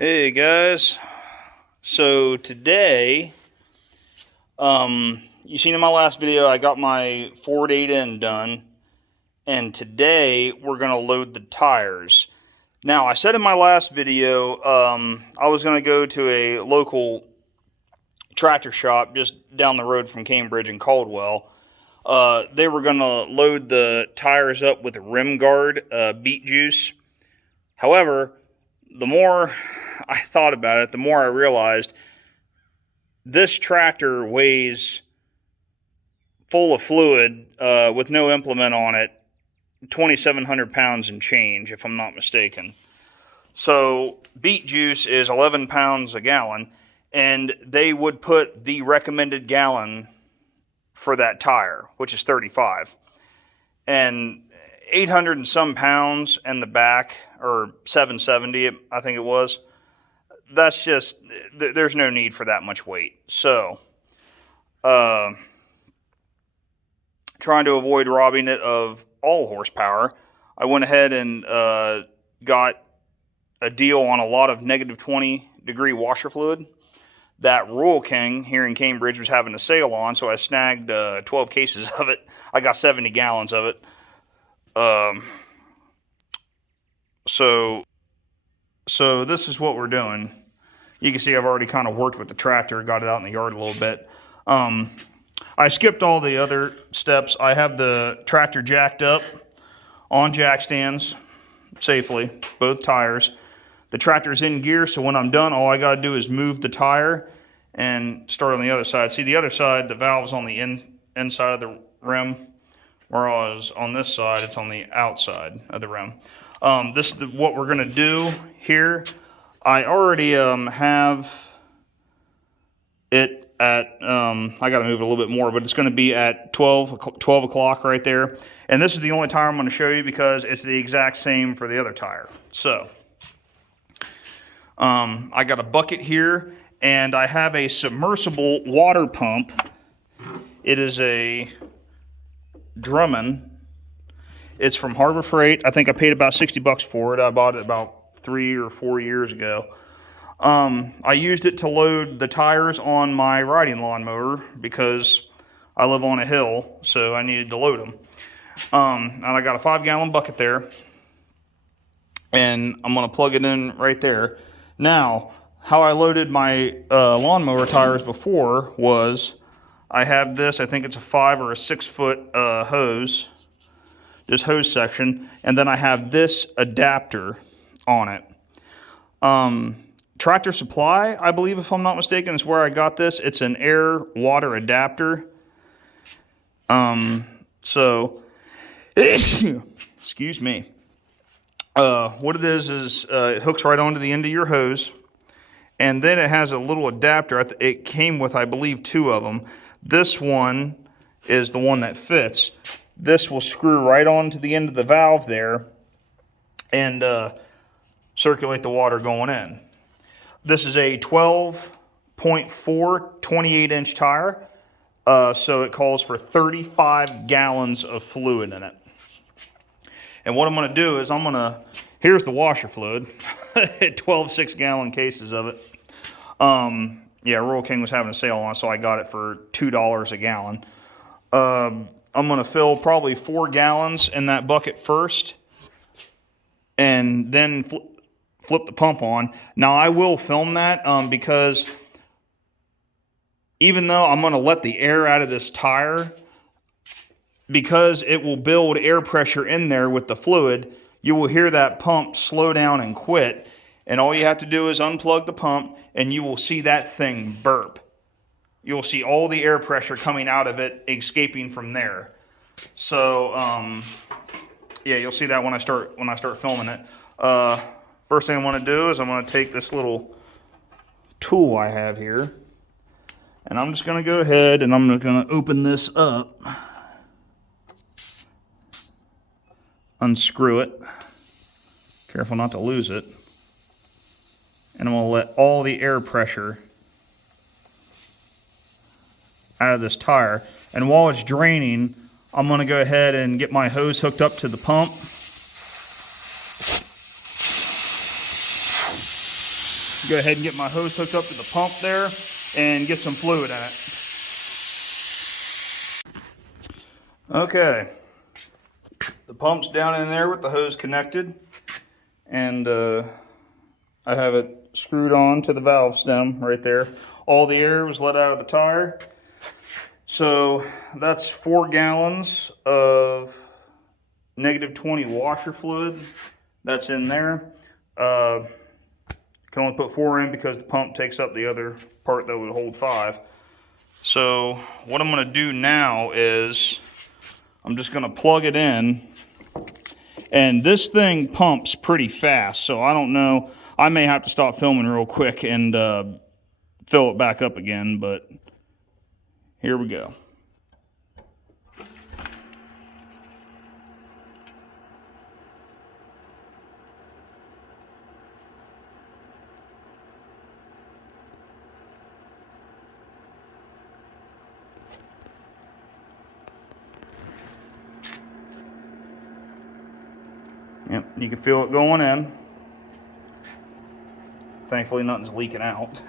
Hey guys, so today, you seen in my last video, I got my Ford 8N done, and today we're going to load the tires. Now, I said in my last video, I was going to go to a local tractor shop just down the road from Cambridge and Caldwell. They were going to load the tires up with rim guard beet juice. However, the more I thought about it, the more I realized this tractor weighs, full of fluid, with no implement on it, 2,700 pounds and change, if I'm not mistaken. So beet juice is 11 pounds a gallon, and they would put the recommended gallon for that tire, which is 35. And 800 and some pounds in the back, or 770, I think it was. That's just, there's no need for that much weight. So, trying to avoid robbing it of all horsepower, I went ahead and got a deal on a lot of negative 20 degree washer fluid that Rural King here in Cambridge was having a sale on, so I snagged 12 cases of it. I got 70 gallons of it. So this is what we're doing. You can see I've already kind of worked with the tractor, got it out in the yard a little bit. I skipped all the other steps. I have the tractor jacked up on jack stands safely, both tires. The tractor's in gear, so when I'm done, all I got to do is move the tire and start on the other side. See, the other side, the valve's on the inside of the rim, whereas on this side, it's on the outside of the rim. This is what we're going to do here. I already have it at, I got to move it a little bit more, but it's going to be at 12 o'clock right there. And this is the only tire I'm going to show you because it's the exact same for the other tire. So, I got a bucket here, and I have a submersible water pump. It is a Drummond. It's from Harbor Freight. I think I paid about 60 bucks for it. I bought it about 3 or 4 years ago. I used it to load the tires on my riding lawnmower because I live on a hill, so I needed to load them. And I got a 5-gallon bucket there, and I'm going to plug it in right there. Now, how I loaded my lawnmower tires before was I have this, I think it's a 5 or a 6 foot hose, this hose section, and then I have this adapter on it. Tractor Supply, I believe, if I'm not mistaken, is where I got this. It's an air water adapter. So, excuse me. What it is it hooks right onto the end of your hose, and then it has a little adapter. It came with, I believe, 2 of them. This one is the one that fits. This will screw right onto the end of the valve there and circulate the water going in. This is a 12.4 28-inch tire, so it calls for 35 gallons of fluid in it. And what I'm going to do is here's the washer fluid, 12 6-gallon cases of it. Yeah, Rural King was having a sale on it, so I got it for $2 a gallon. I'm going to fill probably 4 gallons in that bucket first, and then flip the pump on. Now, I will film that because even though I'm going to let the air out of this tire, because it will build air pressure in there with the fluid, you will hear that pump slow down and quit. And all you have to do is unplug the pump, and you will see that thing burp. You'll see all the air pressure coming out of it, escaping from there. So, yeah, you'll see that when I start filming it. First thing I want to do is I'm going to take this little tool I have here, and I'm just going to go ahead and I'm going to open this up, unscrew it, careful not to lose it, and I'm going to let all the air pressure out of this tire. And while it's draining, I'm going to go ahead and get my hose hooked up to the pump. Go ahead and get my hose hooked up to the pump there and get some fluid in it. Okay, the pump's down in there with the hose connected, and I have it screwed on to the valve stem right there. All the air was let out of the tire. So that's 4 gallons of -20 washer fluid that's in there. Can only put 4 in because the pump takes up the other part that would hold 5. So what I'm going to do now is I'm just going to plug it in. And this thing pumps pretty fast, so I don't know. I may have to stop filming real quick and fill it back up again, but here we go. Yep, you can feel it going in. Thankfully, nothing's leaking out.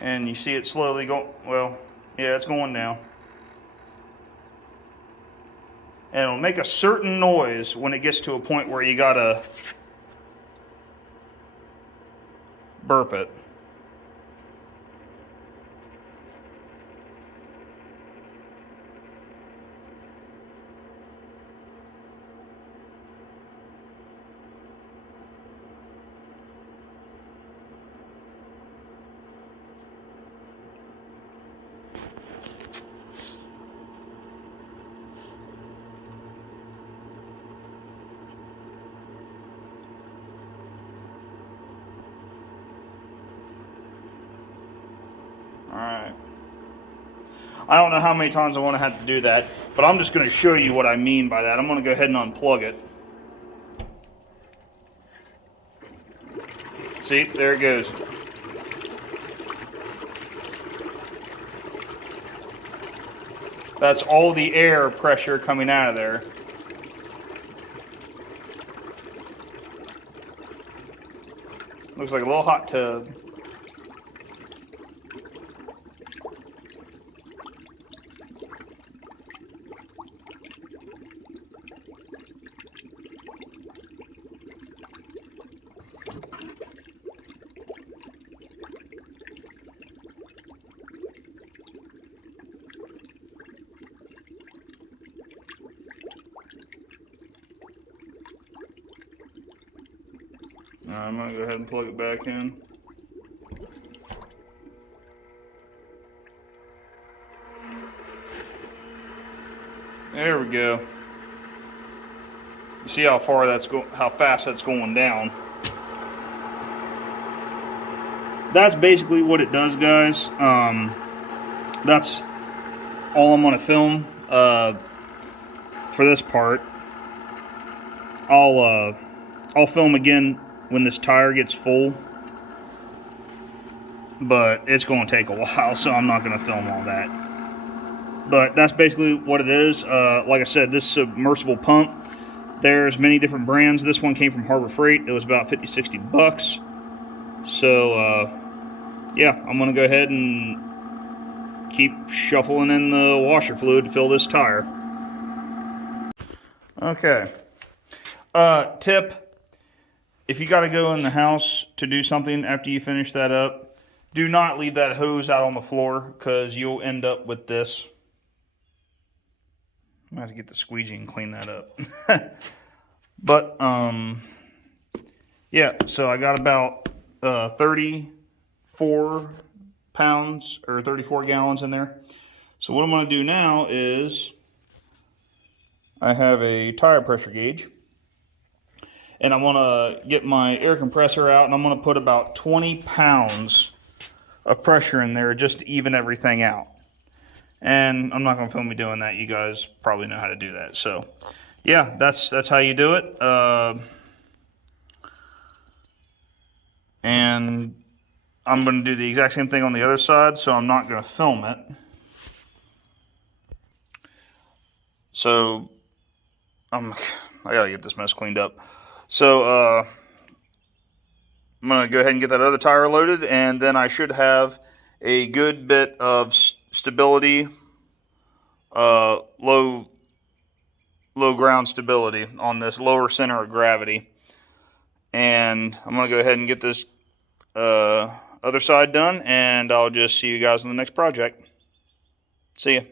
And you see it slowly going, well, yeah, it's going down. And it'll make a certain noise when it gets to a point where you gotta burp it. Alright. I don't know how many times I want to have to do that, but I'm just going to show you what I mean by that. I'm going to go ahead and unplug it. See, there it goes. That's all the air pressure coming out of there. Looks like a little hot tub. I'm going to go ahead and plug it back in. There we go. You see how far that's how fast that's going down. That's basically what it does, guys. That's all I'm going to film for this part. I'll film again when this tire gets full, but it's going to take a while, so I'm not going to film all that. But that's basically what it is. Like I said, this submersible pump, there's many different brands. This one came from Harbor Freight. It was about 50-60 bucks. So yeah, I'm going to go ahead and keep shuffling in the washer fluid to fill this tire. Okay. Tip. If you got to go in the house to do something after you finish that up, do not leave that hose out on the floor, because you'll end up with this. I'm going to have to get the squeegee and clean that up. But, yeah, so I got about 34 pounds or 34 gallons in there. So what I'm going to do now is I have a tire pressure gauge. And I'm going to get my air compressor out, and I'm going to put about 20 pounds of pressure in there just to even everything out. And I'm not going to film me doing that. You guys probably know how to do that. So, yeah, that's how you do it. And I'm going to do the exact same thing on the other side, so I'm not going to film it. So, I got to get this mess cleaned up. So, I'm going to go ahead and get that other tire loaded, and then I should have a good bit of stability, low ground stability on this lower center of gravity. And I'm going to go ahead and get this other side done, and I'll just see you guys in the next project. See ya.